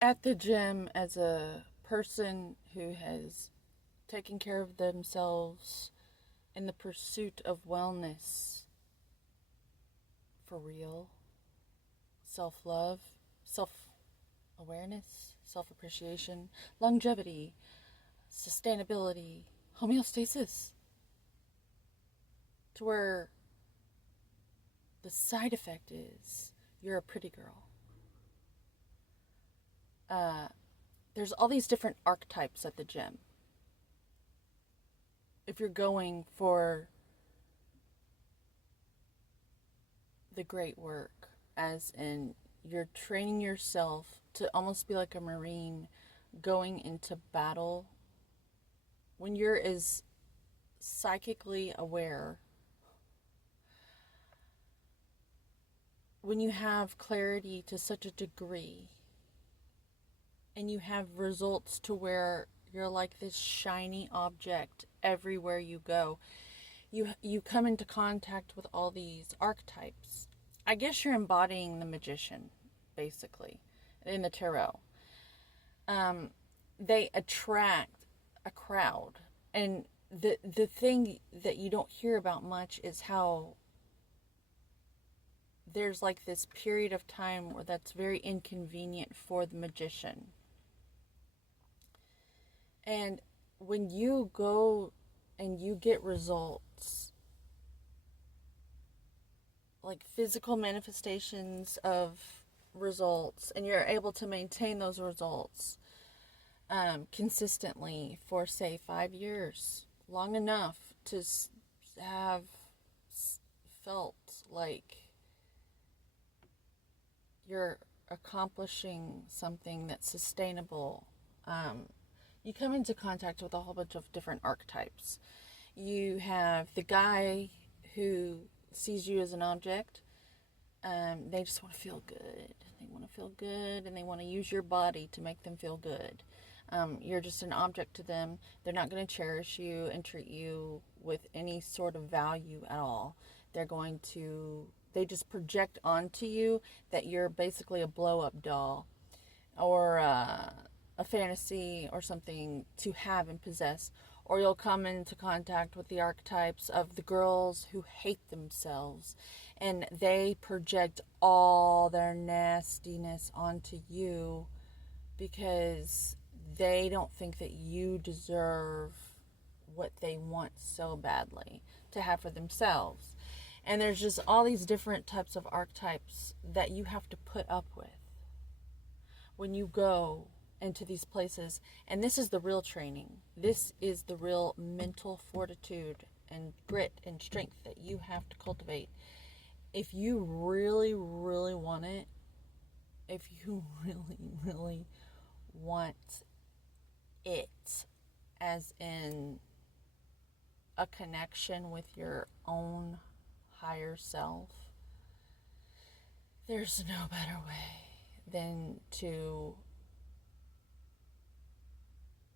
At the gym, as a person who has taken care of themselves in the pursuit of wellness for real, self love, self awareness, self appreciation, longevity, sustainability, homeostasis, to where the side effect is you're a pretty girl. Uh, there's all these different archetypes at the gym. If you're going for the great work, as in you're training yourself to almost be like a Marine going into battle, when you're as psychically aware, when you have clarity to such a degree, and you have results to where you're like this shiny object everywhere you go, you come into contact with all these archetypes. I guess you're embodying the magician, basically, in the tarot. They attract a crowd, and the thing that you don't hear about much is how there's like this period of time where that's very inconvenient for the magician. And when you go and you get results, like physical manifestations of results, and you're able to maintain those results consistently for, say, 5 years, long enough to have felt like you're accomplishing something that's sustainable. You come into contact with a whole bunch of different archetypes. You have the guy who sees you as an object. They just want to feel good. They want to feel good, and they want to use your body to make them feel good. You're just an object to them. They're not going to cherish you and treat you with any sort of value at all. They just project onto you that you're basically a blow up doll, or a fantasy or something to have and possess. Or you'll come into contact with the archetypes of the girls who hate themselves, and they project all their nastiness onto you because they don't think that you deserve what they want so badly to have for themselves. And there's just all these different types of archetypes that you have to put up with when you go into these places. And this is the real training. This is the real mental fortitude and grit and strength that you have to cultivate. If you really, really want it, if you really, really want it, as in a connection with your own higher self, there's no better way than to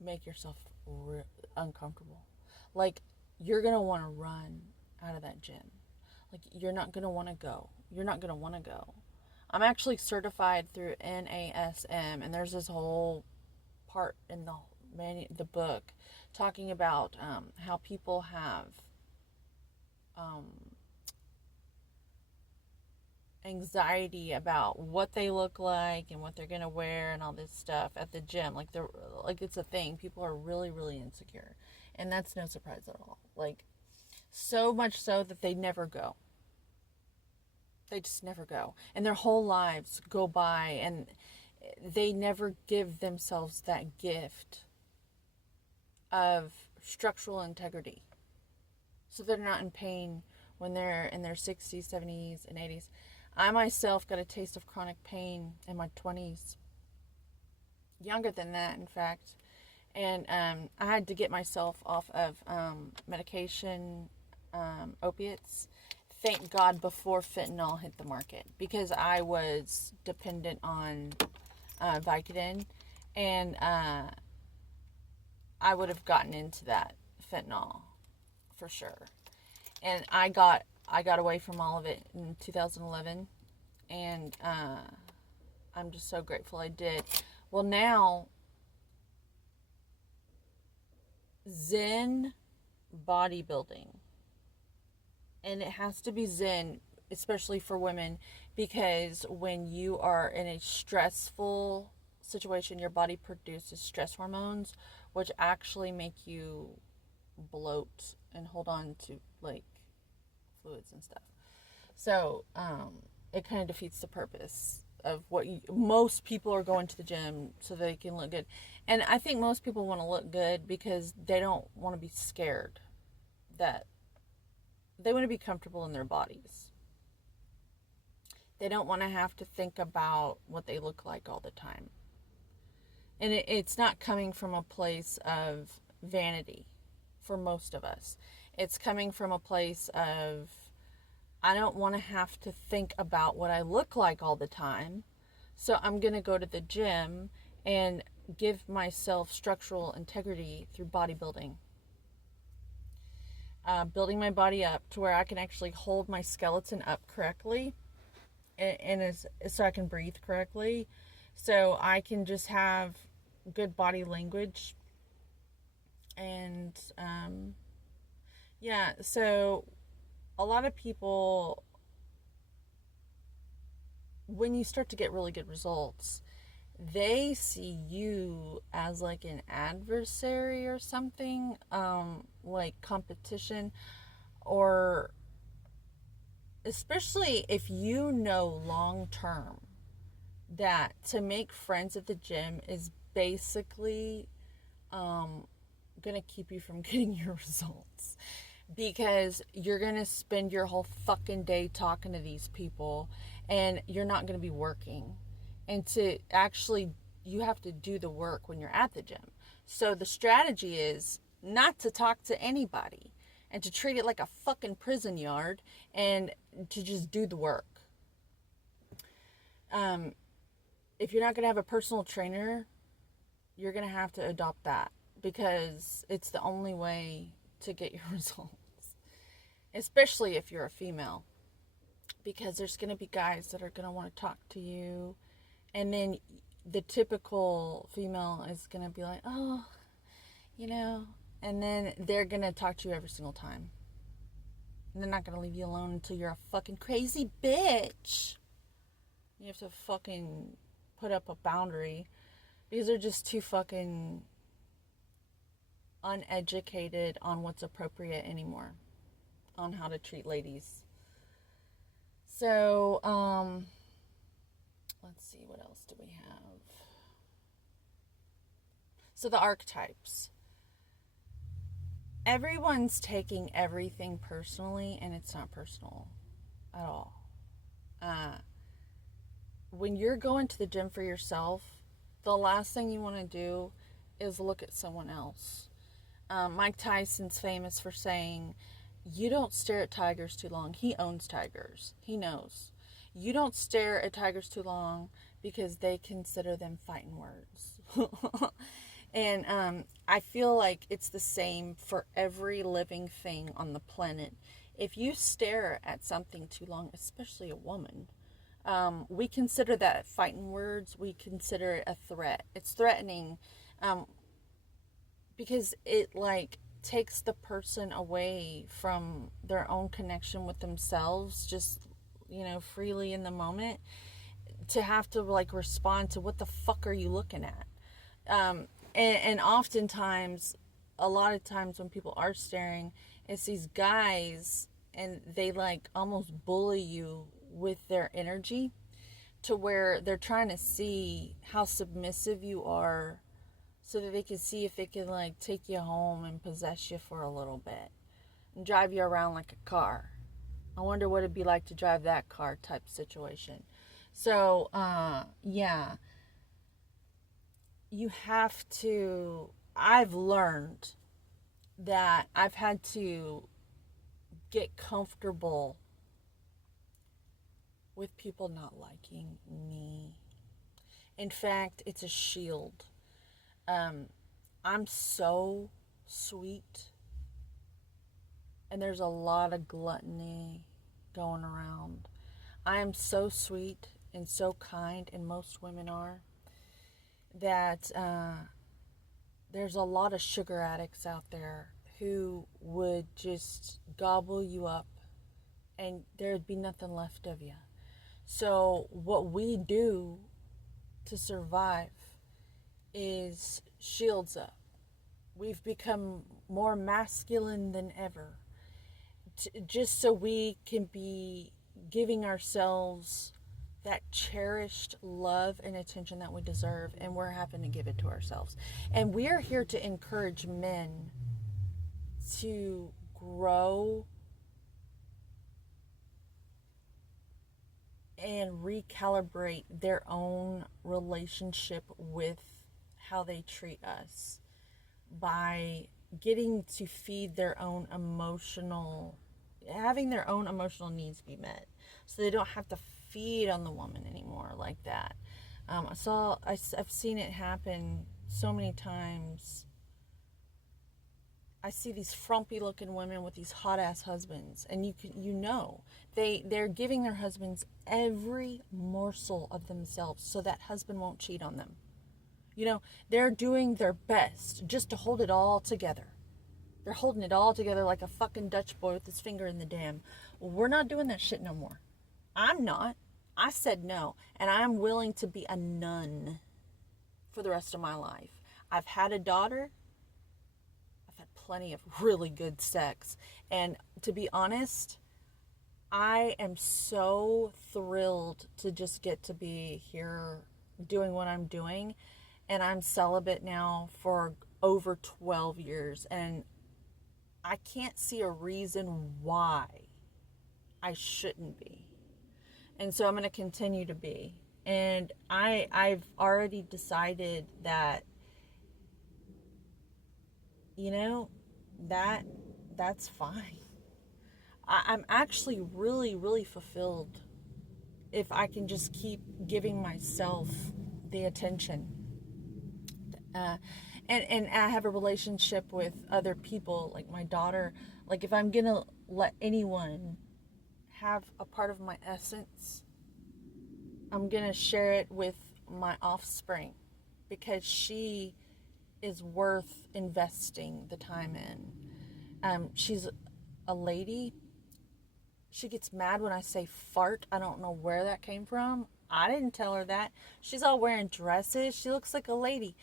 make yourself uncomfortable. Like, you're going to want to run out of that gym. Like, you're not going to want to go. You're not going to want to go. I'm actually certified through NASM, and there's this whole part in the book talking about how people have um, anxiety about what they look like and what they're gonna wear and all this stuff at the gym. Like it's a thing. People are really, really insecure, and that's no surprise at all. Like, so much so that they never go. They just never go, and their whole lives go by, and they never give themselves that gift of structural integrity, so they're not in pain when they're in their 60s, 70s, and 80s. I myself got a taste of chronic pain in my 20s, younger than that, in fact. And I had to get myself off of medication, opiates. Thank God before fentanyl hit the market, because I was dependent on Vicodin, and I would have gotten into that fentanyl for sure. And I got away from all of it in 2011, and I'm just so grateful I did. Well, now Zen bodybuilding, and it has to be Zen, especially for women, because when you are in a stressful situation, your body produces stress hormones, which actually make you bloat and hold on to like fluids and stuff. So it kind of defeats the purpose of what most people are going to the gym so they can look good. And I think most people want to look good because they don't want to be scared, that they want to be comfortable in their bodies. They don't want to have to think about what they look like all the time. And it's not coming from a place of vanity for most of us. It's coming from a place of, I don't want to have to think about what I look like all the time. So I'm going to go to the gym and give myself structural integrity through bodybuilding. Building my body up to where I can actually hold my skeleton up correctly, and so I can breathe correctly. So I can just have good body language. And yeah, so a lot of people, when you start to get really good results, they see you as like an adversary or something, like competition, or especially if you know long term that to make friends at the gym is basically gonna keep you from getting your results, because you're gonna spend your whole fucking day talking to these people and you're not gonna be working. And to actually, you have to do the work when you're at the gym. So the strategy is not to talk to anybody and to treat it like a fucking prison yard and to just do the work. If you're not gonna have a personal trainer, you're gonna have to adopt that, because it's the only way to get your results, especially if you're a female, because there's going to be guys that are going to want to talk to you, and then the typical female is going to be like, oh, and then they're going to talk to you every single time, and they're not going to leave you alone until you're a fucking crazy bitch. You have to fucking put up a boundary, because they're just too fucking uneducated on what's appropriate anymore, on how to treat ladies. So, let's see, what else do we have? So the archetypes. Everyone's taking everything personally, and it's not personal at all. When you're going to the gym for yourself, the last thing you want to do is look at someone else. Mike Tyson's famous for saying, you don't stare at tigers too long. He owns tigers. He knows. You don't stare at tigers too long because they consider them fighting words. And I feel like it's the same for every living thing on the planet. If you stare at something too long, especially a woman, we consider that fighting words. We consider it a threat. It's threatening, because it like takes the person away from their own connection with themselves, just freely in the moment, to have to like respond to what the fuck are you looking at. And oftentimes, a lot of times when people are staring, it's these guys, and they like almost bully you with their energy, to where they're trying to see how submissive you are, so that they can see if they can like take you home and possess you for a little bit and drive you around like a car. I wonder what it'd be like to drive that car type situation. So yeah, you have to, I've learned that I've had to get comfortable with people not liking me. In fact, it's a shield. I'm so sweet, and there's a lot of gluttony going around. I am so sweet and so kind, and most women are. that there's a lot of sugar addicts out there who would just gobble you up and there'd be nothing left of you. So, what we do to survive is shields up. We've become more masculine than ever, just so we can be giving ourselves that cherished love and attention that we deserve, and we're having to give it to ourselves. And we are here to encourage men to grow and recalibrate their own relationship with how they treat us by getting to feed their own having their own emotional needs be met, so they don't have to feed on the woman anymore like that. I've seen it happen so many times. I see these frumpy looking women with these hot ass husbands, and they're giving their husbands every morsel of themselves so that husband won't cheat on them. They're doing their best just to hold it all together. They're holding it all together like a fucking Dutch boy with his finger in the dam. Well, we're not doing that shit no more. I'm not. I said no, and I'm willing to be a nun for the rest of my life. I've had a daughter. I've had plenty of really good sex. And to be honest, I am so thrilled to just get to be here doing what I'm doing. And I'm celibate now for over 12 years. And I can't see a reason why I shouldn't be. And so I'm going to continue to be. And I've already decided that, that's fine. I'm actually really, really fulfilled if I can just keep giving myself the attention. And I have a relationship with other people, like my daughter. Like, if I'm going to let anyone have a part of my essence, I'm going to share it with my offspring, because she is worth investing the time in. She's a lady. She gets mad when I say fart. I don't know where that came from. I didn't tell her that. She's all wearing dresses. She looks like a lady.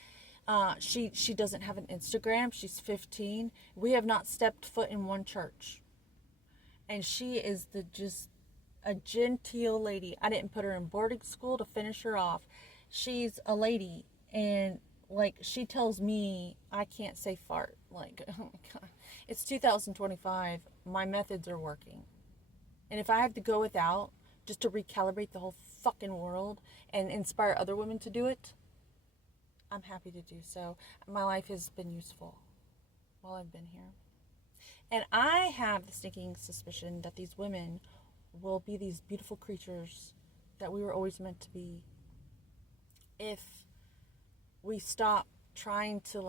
She doesn't have an Instagram. She's 15. We have not stepped foot in one church. And she is just a genteel lady. I didn't put her in boarding school to finish her off. She's a lady, and like, she tells me I can't say fart. Like, oh my God. It's 2025. My methods are working. And if I have to go without just to recalibrate the whole fucking world and inspire other women to do it, I'm happy to do so. My life has been useful while I've been here. And I have the sneaking suspicion that these women will be these beautiful creatures that we were always meant to be, if we stop trying to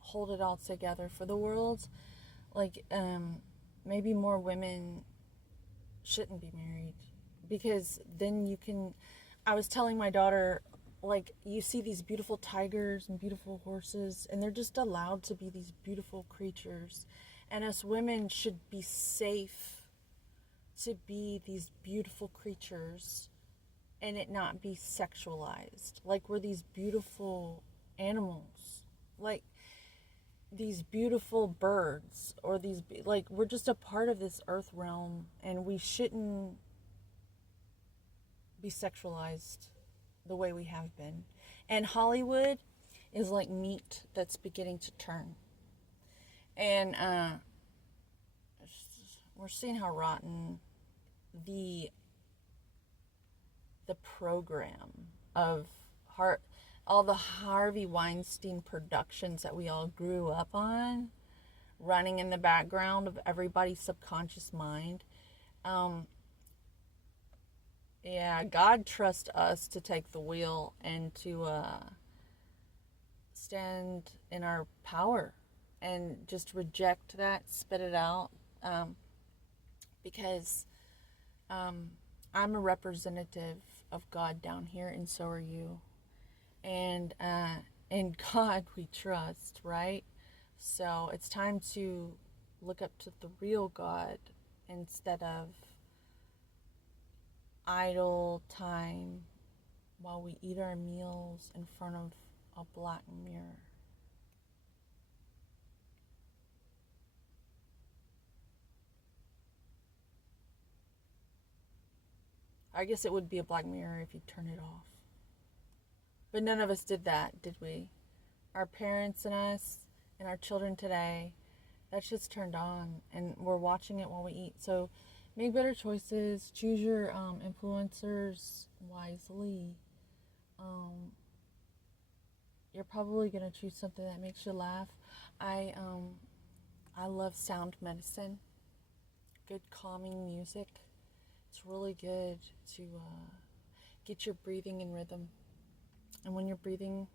hold it all together for the world. Maybe more women shouldn't be married, because then I was telling my daughter, you see these beautiful tigers and beautiful horses, and they're just allowed to be these beautiful creatures, and us women should be safe to be these beautiful creatures and it not be sexualized. We're these beautiful animals, these beautiful birds, or we're just a part of this earth realm, and we shouldn't be sexualized the way we have been. And Hollywood is like meat that's beginning to turn. And we're seeing how rotten the program of all the Harvey Weinstein productions that we all grew up on, running in the background of everybody's subconscious mind. God trusts us to take the wheel and to stand in our power and just reject that, spit it out, because I'm a representative of God down here, and so are you. And in God we trust, right? So it's time to look up to the real God instead of idle time while we eat our meals in front of a black mirror. I guess it would be a black mirror if you turn it off. But none of us did that, did we? Our parents and us and our children today, that shit's turned on and we're watching it while we eat. So make better choices. Choose your influencers wisely. You're probably going to choose something that makes you laugh. I love sound medicine. Good calming music. It's really good to get your breathing in rhythm. And when your breathing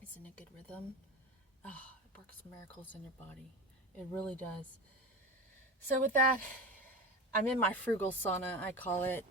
is in a good rhythm, it works miracles in your body. It really does. So with that, I'm in my frugal sauna, I call it.